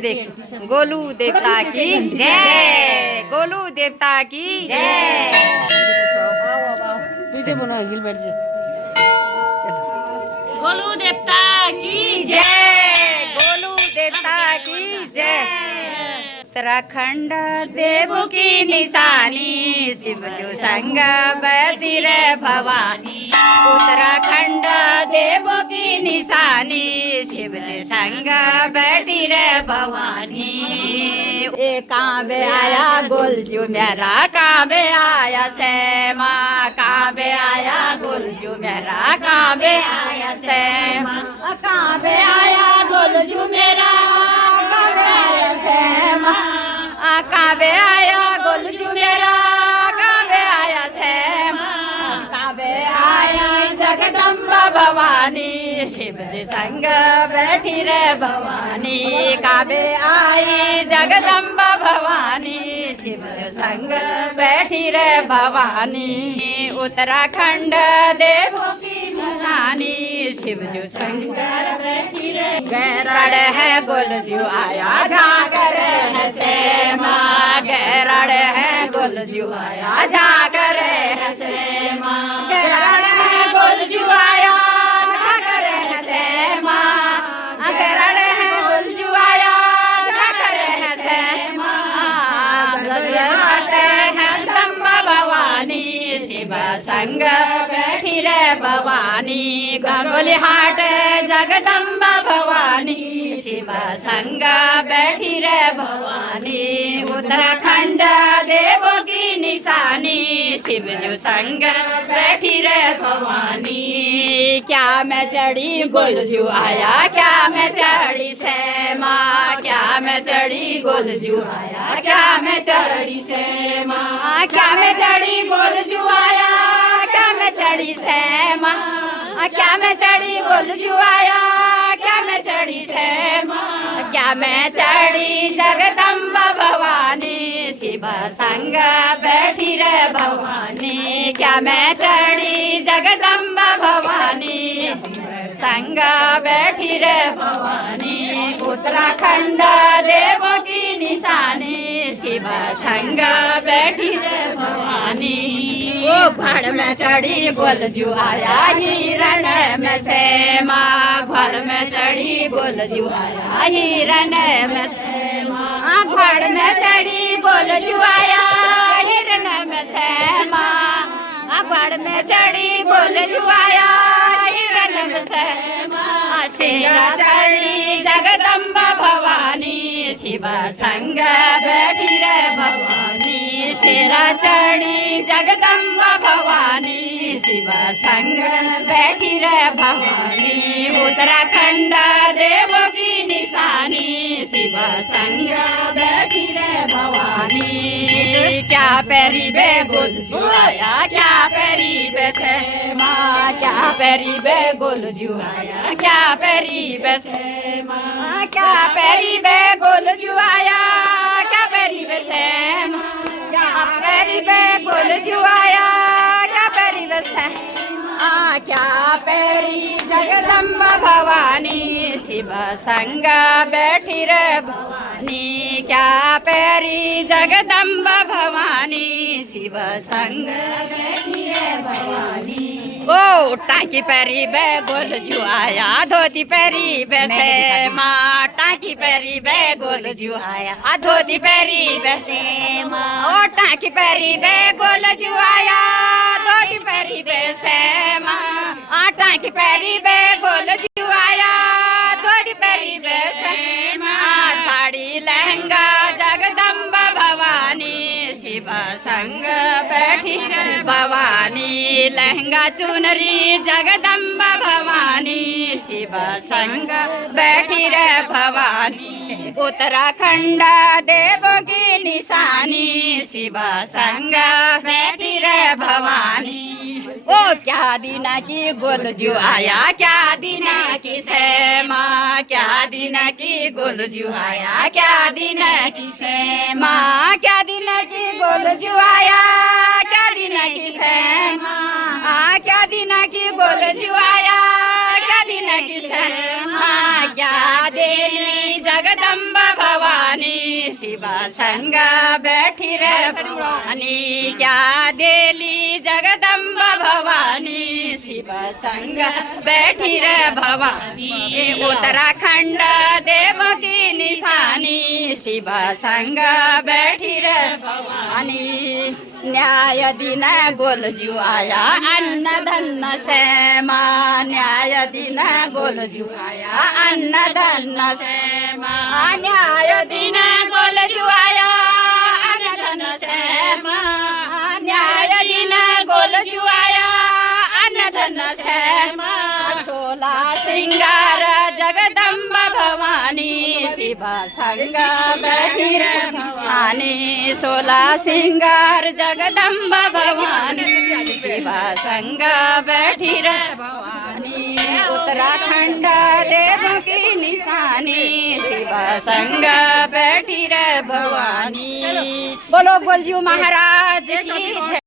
देख गोलू देवता की जय, गोलू देवता की जय। गोलू देवता की जय, गोलू देवता की जय। उत्तराखंड देव की निशानी, शिव जो संग बैठी रे भवानी। उत्तराखंड देव की निशानी, शिव जो संग बैठी रे भवानी। ए कांबे आया गोलजू मेरा, कांबे आया सेमा, कांबे आया गोलजू मेरा, कांबे आया सेमा, कांबे आया गोलजू मेरा, कांबे आया सेमा, कांबे आया गोलजू मेरा, कांबे आया सेमा, कांबे आया जगदम्बा भवानी, शिव जी संग बैठी रे भवानी। कांबे आई जगदम्बा भवानी, शिव जी संग बैठी रे भवानी। उत्तराखंड देवों की निशानी, शिव जी संग बैठी रे। गैरड़ है गोलजू आया, झागर है सेमा, गैरड़ है गोलजू आया, झागर है सेमा, गैरड़ है गोलजू आया, झागर है सेमा, गैरड़ है गोलजू आया, झागर है सेमा। जगदम्बा भवानी, शिव संग बैठी रे भवानी। गंगोली हाट जगदम्बा भवानी, शिव संग बैठी रे भवानी। उत्तराखंड देवों की निशानी, शिव जो संग बैठी रे भवानी। क्या मैं चढ़ी गोलजू आया, क्या मैं चढ़ी सेमा, क्या मैं चढ़ी गोलजू आया, क्या मैं चढ़ी सेमा, क्या मैं चढ़ी गोलजू आया, क्या मैं चढ़ी सेमा, क्या मैं चढ़ी गोलजू आया, क्या मैं चढ़ी सेमा, क्या मैं चढ़ी जगदम्बा भवानी, शिव संग बैठी रे भवानी। क्या मैं चढ़ी जगदम्बा भवानी, शिव संग बैठी रे भवानी। उत्तराखंड देवों की निशानी, शिव संग बैठी रे भवानी। वो घड़ में चढ़ी गोलजू आया, हिरण में सेमा, घड़ में चढ़ी गोलजू आया, हिरण में सेमा, घड़ में चढ़ी गोलजू आया, हिरण में सेमा, घड़ में चढ़ी गोलजू आया, हिरण में सेमा। शेरा चढ़ी जगदम्बा भवानी, शिव संग बैठी रे भवानी। शेरा चढ़ी जगदम्बा भवानी, शिव संग बैठी रे भवानी। उत्तराखंड देवों की निशानी, शिव संग बैठी रे भवानी। क्या पैरी बे गोलजू आया, क्या पैरी बे सेमा, क्या पैरी बे गोलजू आया, क्या पैरी बे सेमा, क्या पैरी बे गोलजू आया, क्या पैरी बे सेमा, क्या पैरी बे गोलजू आया, क्या पैरी बे सेमा, क्या पैरी जगदम्बा भवानी, शिव संग बैठी रे भवानी। क्या पैरी जगदम्बा भवानी, शिव संग बैठी रे भवानी। ओ टाकी पैरी बे गोलजू आया, धोती पैरी बे सेमा, टाकी पैरी बे गोलजू आया, धोती पैरी बे सेमा, ओ टाकी पैरी बे गोलजू आया, धोती पैरी बे सेमा, टाकी पैरी बे गोलजू आया, धोती पैरी बे सेमा। साड़ी लहंगा जगदम्बा भवानी, शिव संग बैठी रे भवानी। लहंगा चुनरी जगदम्बा भवानी, शिव संग बैठी रे भवानी। उत्तराखंड देवों की निशानी, शिव संग बैठी रे भवानी। ओ क्या दीना की गोलजू आया, क्या दीना की सेमा, क्या दीना की गोलजू आया, क्या दीना की सेमा, क्या दीना की गोलजू आया, क्या दीना की सेमा, क्या दीना की गोलजू आया, क्या दिन की शर्मा क्या देली जगदम्बा भवानी शिव संग बैठी रे भवानी क्या देली जगदम्बा भवानी शिव संग बैठी रे भवानी उत्तराखंड देव की निशानी शिव संग बैठी रे भवानी न्याय दिन गोलजू आया अन्न धन्न श्यामा न्याय दिन गोलजू आया अन्न धन्न श्यामा न्याय दिन गोलजू आया अन्न धन्न श्यामा न्याय दिन गोलजू आया अन्न धन्न श्यामा 16 सिंगार जगदम्बा भवानी शिव संग बैठी रे भवानी 16 सिंगार जगदम्बा भवानी शिव संग बैठी रे भवानी उत्तराखंड देव की निशानी शिव संग बैठी रे भवानी बोलो गोलजू महाराज की जय।